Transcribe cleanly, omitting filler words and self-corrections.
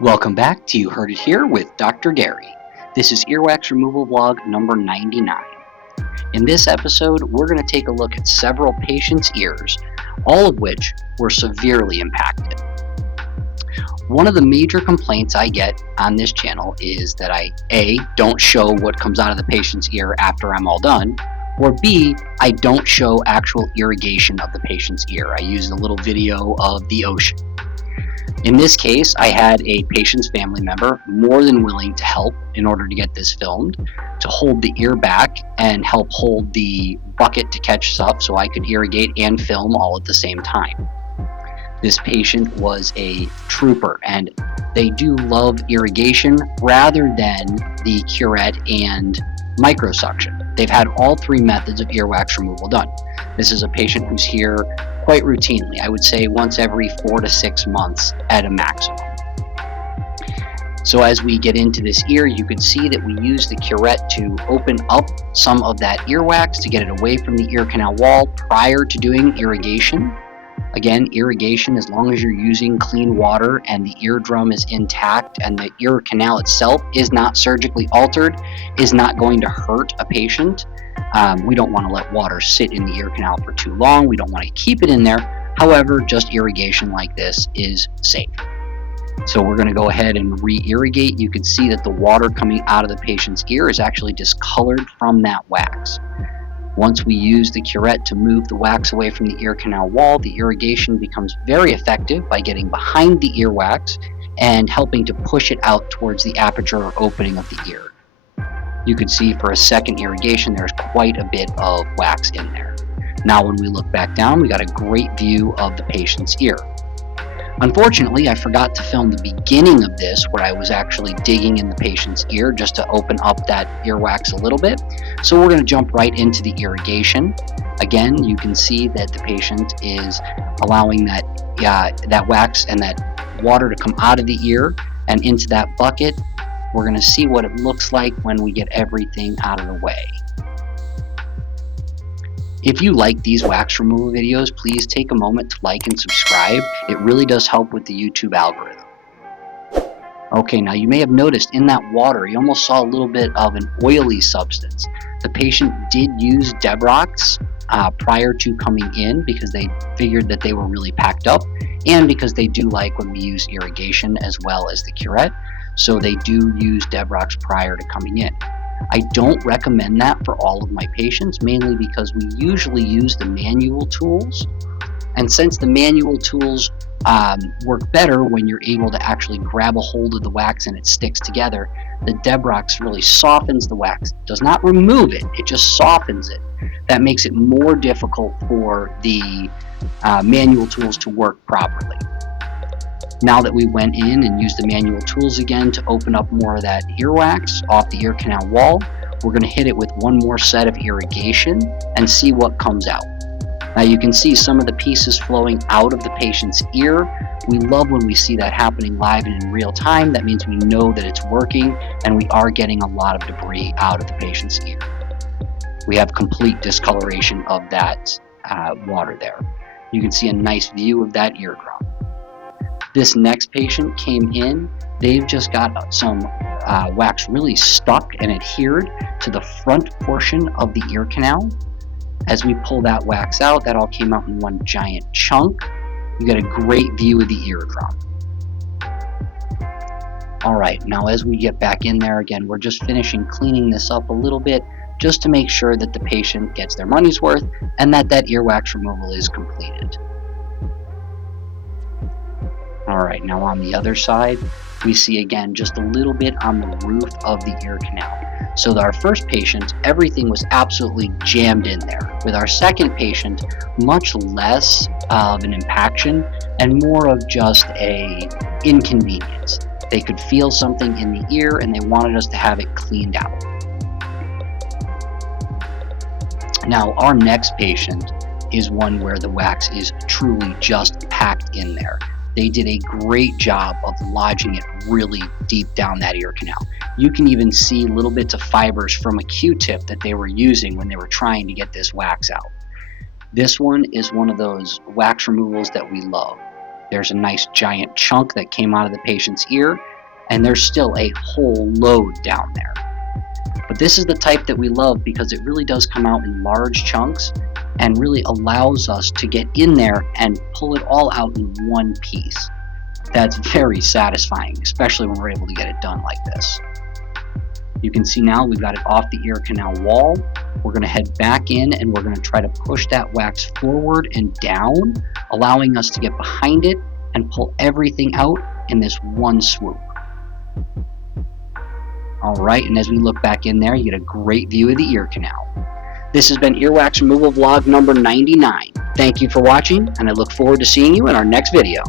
Welcome back to You Heard It Here with Dr. Gary. This is Earwax Removal vlog number 99. In this episode, we're going to take a look at several patients' ears, all of which were severely impacted. One of the major complaints I get on this channel is that I, A, don't show what comes out of the patient's ear after I'm all done, or B, I don't show actual irrigation of the patient's ear. I use a little video of the ocean. In this case, I had a patient's family member more than willing to help in order to get this filmed, to hold the ear back and help hold the bucket to catch stuff so I could irrigate and film all at the same time. This patient was a trooper, and they do love irrigation rather than the curette and microsuction. They've had all three methods of earwax removal done. This is a patient who's here quite routinely. I would say once every 4 to 6 months at a maximum. So as we get into this ear, you can see that we use the curette to open up some of that earwax to get it away from the ear canal wall prior to doing irrigation. Again, irrigation, as long as you're using clean water and the eardrum is intact and the ear canal itself is not surgically altered, is not going to hurt a patient. We don't want to let water sit in the ear canal for too long. We don't want to keep it in there. However, just irrigation like this is safe. So we're going to go ahead and re-irrigate. You can see that the water coming out of the patient's ear is actually discolored from that wax. Once we use the curette to move the wax away from the ear canal wall, the irrigation becomes very effective by getting behind the earwax and helping to push it out towards the aperture or opening of the ear. You can see for a second irrigation, there's quite a bit of wax in there. Now when we look back down, we got a great view of the patient's ear. Unfortunately, I forgot to film the beginning of this where I was actually digging in the patient's ear just to open up that earwax a little bit. So we're going to jump right into the irrigation. Again, you can see that the patient is allowing that wax and that water to come out of the ear and into that bucket. We're going to see what it looks like when we get everything out of the way. If you like these wax removal videos, please take a moment to like and subscribe. It really does help with the YouTube algorithm. Okay, now you may have noticed in that water, you almost saw a little bit of an oily substance. The patient did use Debrox prior to coming in because they figured that they were really packed up and because they do like when we use irrigation as well as the curette. So they do use Debrox prior to coming in. I don't recommend that for all of my patients, mainly because we usually use the manual tools. And since the manual tools work better when you're able to actually grab a hold of the wax and it sticks together, the Debrox really softens the wax. It does not remove it, it just softens it. That makes it more difficult for the manual tools to work properly. Now that we went in and used the manual tools again to open up more of that earwax off the ear canal wall, we're going to hit it with one more set of irrigation and see what comes out. Now you can see some of the pieces flowing out of the patient's ear. We love when we see that happening live and in real time. That means we know that it's working and we are getting a lot of debris out of the patient's ear. We have complete discoloration of that water there. You can see a nice view of that eardrum. This next patient came in. They've just got some wax really stuck and adhered to the front portion of the ear canal. As we pull that wax out, that all came out in one giant chunk. You get a great view of the eardrum. All right, now as we get back in there again, we're just finishing cleaning this up a little bit just to make sure that the patient gets their money's worth and that earwax removal is completed. Alright, now on the other side, we see again just a little bit on the roof of the ear canal. So our first patient, everything was absolutely jammed in there. With our second patient, much less of an impaction and more of just a inconvenience. They could feel something in the ear and they wanted us to have it cleaned out. Now our next patient is one where the wax is truly just packed in there. They did a great job of lodging it really deep down that ear canal. You can even see little bits of fibers from a Q-tip that they were using when they were trying to get this wax out. This one is one of those wax removals that we love. There's a nice giant chunk that came out of the patient's ear, and there's still a whole load down there. But this is the type that we love because it really does come out in large chunks and really allows us to get in there and pull it all out in one piece. That's very satisfying, especially when we're able to get it done like this. You can see now we've got it off the ear canal wall. We're going to head back in and we're going to try to push that wax forward and down, allowing us to get behind it and pull everything out in this one swoop. Alright, and as we look back in there, you get a great view of the ear canal. This has been Earwax Removal Vlog number 99. Thank you for watching, and I look forward to seeing you in our next video.